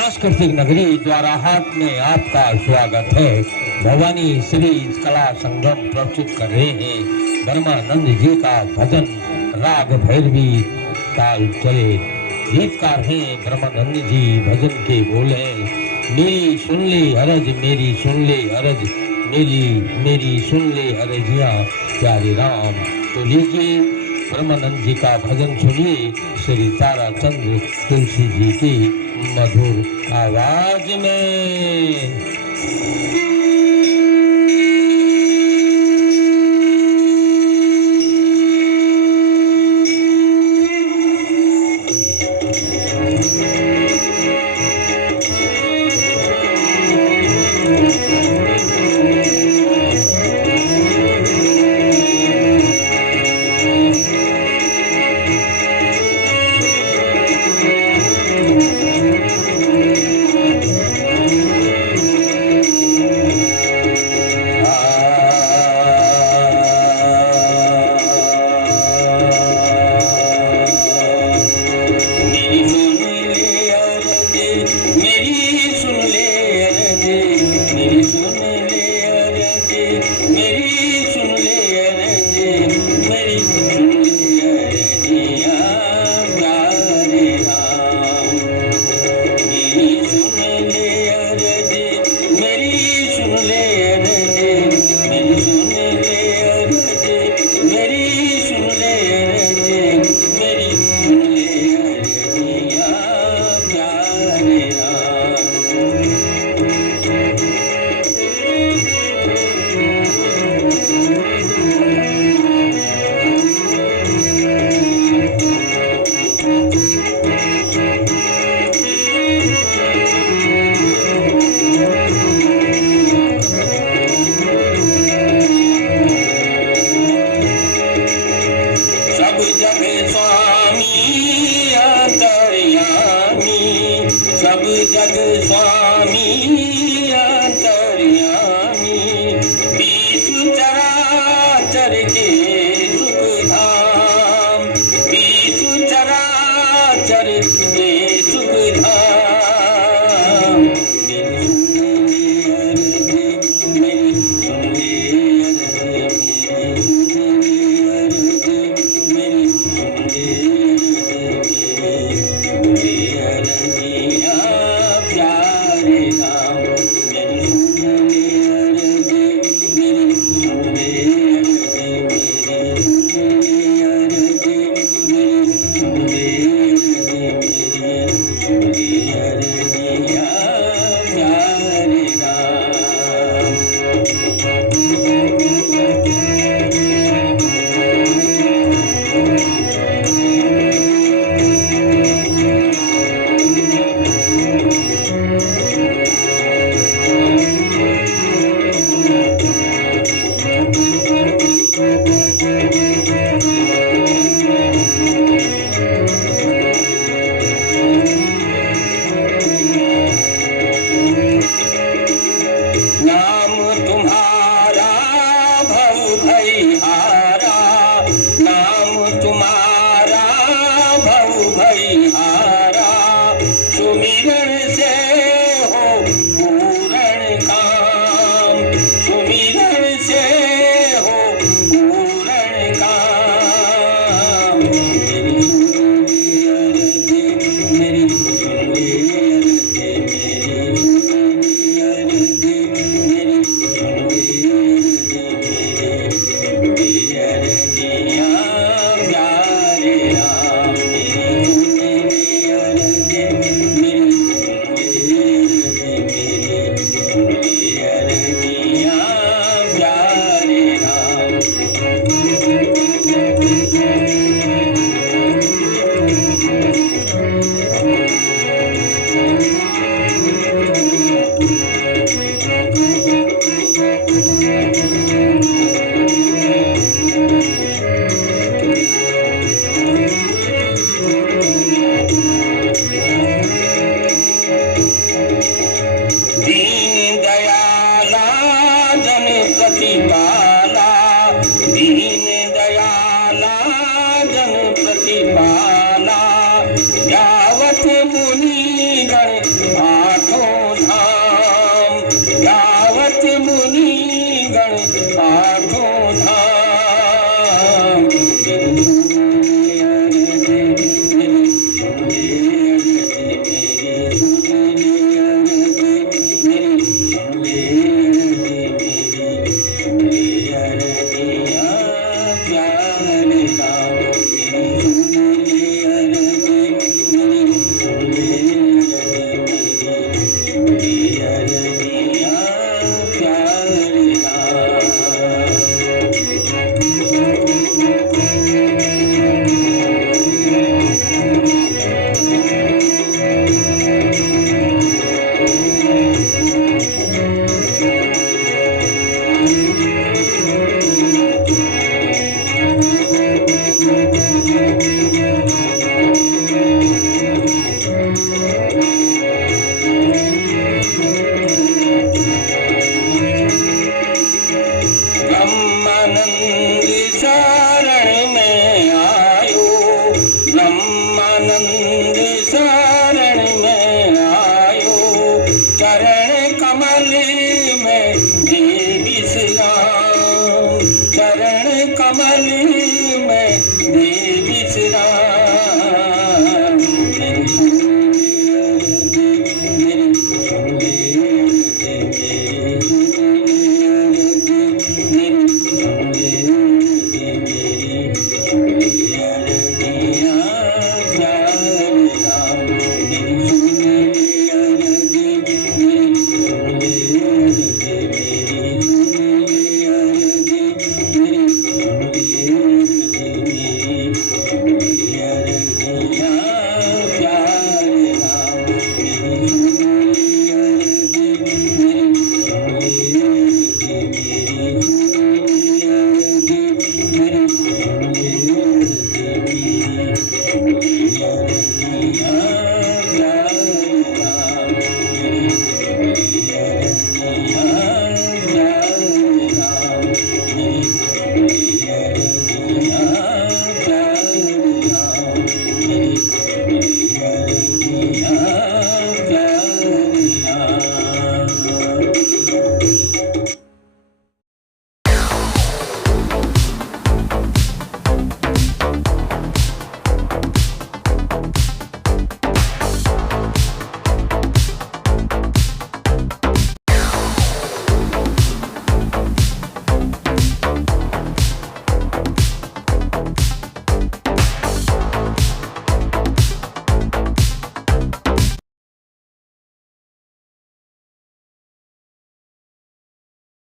सांस्कृतिक नगरी द्वाराहाट में आपका स्वागत है। भवानी श्री कला संगम प्रस्तुत कर रहे हैं ब्रह्मानंद जी का भजन राग भैरवी ताल चले। गीतकार हैं ब्रह्मानंद जी। भजन के बोल हैं, मेरी सुन ले अरज, मेरी सुन ले अरज, मेरी सुन ले अरजिया प्यारे राम। तो लीजिए ब्रह्मानंद जी का भजन सुनिए श्री ताराचंद्र तुलसी जी की मधुर आवाज में। सब जग स्वामी अंतर्यामी, विश्व चराचर के सुख धाम, विश्व चराचर के सुख धाम। सुमिरन से हो पूर्ण काम, सुमिरन से हो पूर्ण काम। मेरी सुनिए अर्ज़, मेरी लेना